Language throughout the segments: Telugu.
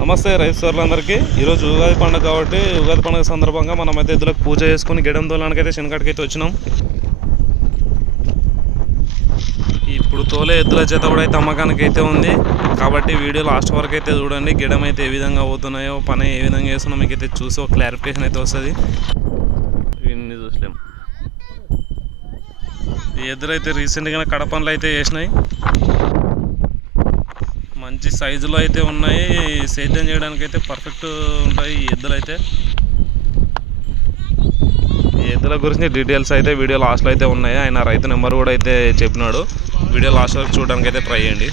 నమస్తే రైతు సోర్లందరికీ ఈరోజు ఉగాది పండుగ కాబట్టి ఉగాది పండుగ సందర్భంగా మనం అయితే ఎద్దులకు పూజ చేసుకుని గెడం దోలానికైతే శనగటికైతే వచ్చినాం. ఇప్పుడు తోలే ఎద్దుల చేత కూడా అయితే అమ్మకానికి అయితే ఉంది. కాబట్టి వీడియో లాస్ట్ వరకు అయితే చూడండి. గిడం అయితే ఏ విధంగా అవుతున్నాయో పని ఏ విధంగా చేస్తున్నాయో మీకు అయితే చూసి ఒక క్లారిఫికేషన్ అయితే వస్తుంది. ఇన్ని చూసలేము ఈ ఎద్దులు అయితే రీసెంట్గా కడపనులు అయితే చేసినాయి. మంచి సైజులో అయితే ఉన్నాయి. సేద్యం చేయడానికి అయితే పర్ఫెక్ట్ ఉంటాయి ఈ ఎద్దులు అయితే. ఈ ఎద్దుల గురించి డీటెయిల్స్ అయితే వీడియో లాస్ట్లో అయితే ఉన్నాయి. ఆయన రైతు నెంబర్ కూడా అయితే చెప్పినాడు. వీడియో లాస్ట్ వరకు చూడడానికి అయితే ట్రై చేయండి.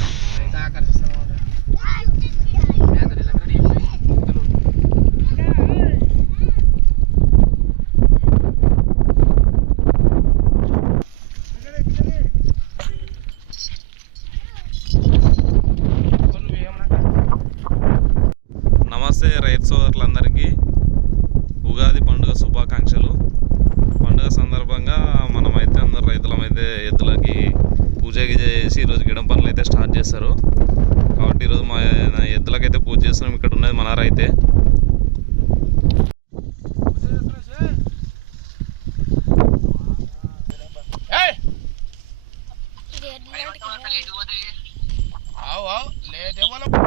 నమస్తే రైతు సోదరులందరికీ. ఉగాది పండుగ శుభాకాంక్షలు. పండుగ సందర్భంగా మనమైతే అందరు రైతులమైతే ఎద్దులకి పూజ గీజ చేసి ఈరోజు గిడం పనులు అయితే స్టార్ట్ చేస్తారు. కాబట్టి ఈరోజు మా ఎద్దులకైతే పూజ చేస్తున్నాం. ఇక్కడ ఉన్నది మనారైతే ఉమ్,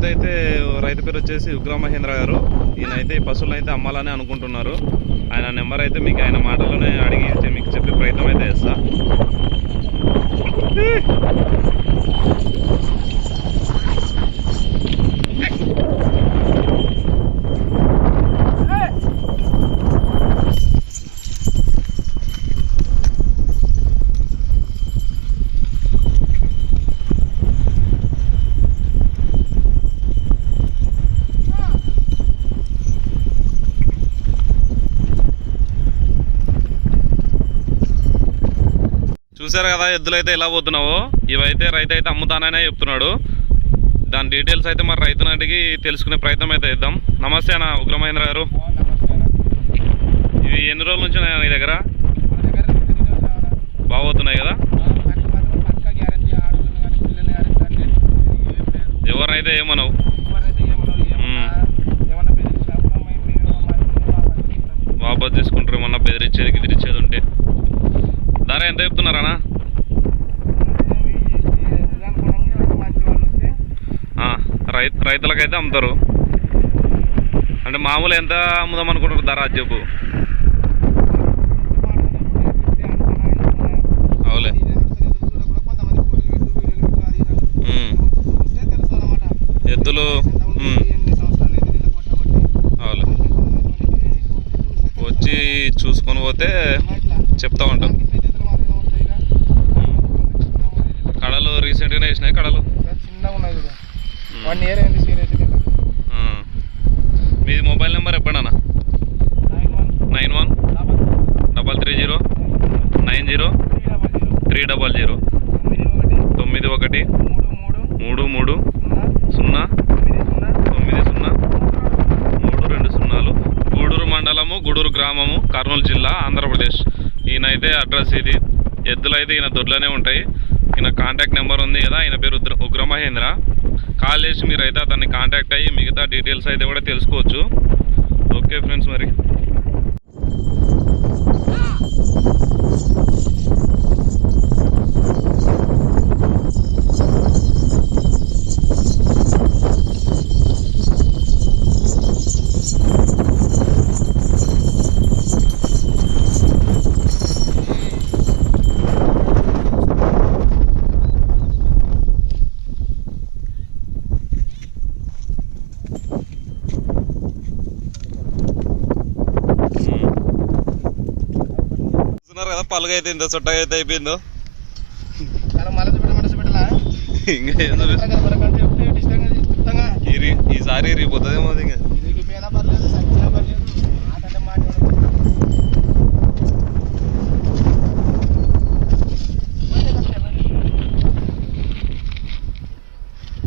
రైతు అయితే రైతు పేరు వచ్చేసి ఉగ్ర మహేంద్ర గారు ఈయన అయితే ఈ పశువులను అయితే అమ్మాలని అనుకుంటున్నారు. ఆయన నెంబర్ అయితే మీకు ఆయన మాటలోనే అడిగి మీకు చెప్పే ప్రయత్నం అయితే చేస్తా. చూసారు కదా ఎద్దులు అయితే ఎలా పోతున్నావో? ఇవైతే రైతు అయితే అమ్ముతాననే చెప్తున్నాడు. దాని డీటెయిల్స్ అయితే మరి రైతుని అడిగి తెలుసుకునే ప్రయత్నం అయితే ఇద్దాం నమస్తే అన్న ఉగ్రమహేంద్ర గారు. ఇవి ఎన్ని రోజుల నుంచి ఉన్నాయి నీ దగ్గర? బాగోతున్నాయి కదా? ఎవరినైతే ఏమనవు? వాపస్ తీసుకుంటారు ఏమన్నా బెదిరించేది గిదిరించేది ఉంటే. ధర ఎంత చెప్తున్నారా రైతు రైతులకైతే అమ్ముతారు. అంటే మామూలు ఎంత అమ్ముదాం అనుకుంటారు ధర అది చెప్పు. అవులే. ఎద్దులు అవులే. వచ్చి చూసుకొని పోతే చెప్తా ఉంటాం. వేసినాయి కడలు? చిన్నగా ఉన్నాయి చూడు. ఉమ్. వన్ ఇయర్ అయింది సీరియస్ ఆ. మీది మొబైల్ నెంబర్ ఎప్పుడన్నా? Nine one nine one double three zero nine zero three double zero తొమ్మిది ఒకటి. మూడు మూడు. సున్నా తొమ్మిది సున్నా. తొమ్మిది సున్నా. మూడు రెండు సున్నాలు. గూడూరు మండలము గూడూరు గ్రామము కర్నూలు జిల్లా ఆంధ్రప్రదేశ్. ఈయనైతే అడ్రస్ ఇది. ఎద్దులు అయితే ఈయన దొడ్లోనే ఉంటాయి. ఈయన కాంటాక్ట్ నెంబర్ ఉంది. కదా ఆయన పేరు ఉగ్ర ఉగ్ర మహేంద్ర. కాల్ చేసి మీరైతే అతన్ని కాంటాక్ట్ అయ్యి మిగతా డీటెయిల్స్ అయితే కూడా తెలుసుకోవచ్చు. ఓకే ఫ్రెండ్స్ మరి. చూస్తున్నారు కదా పలుగు అయిపోయిందో చుట్టగా అయితే అయిపోయిందో ఇంకా ఏం చూపిస్తుంది ఈసారి ఇరిగిపోతుందేమో ఇంకా.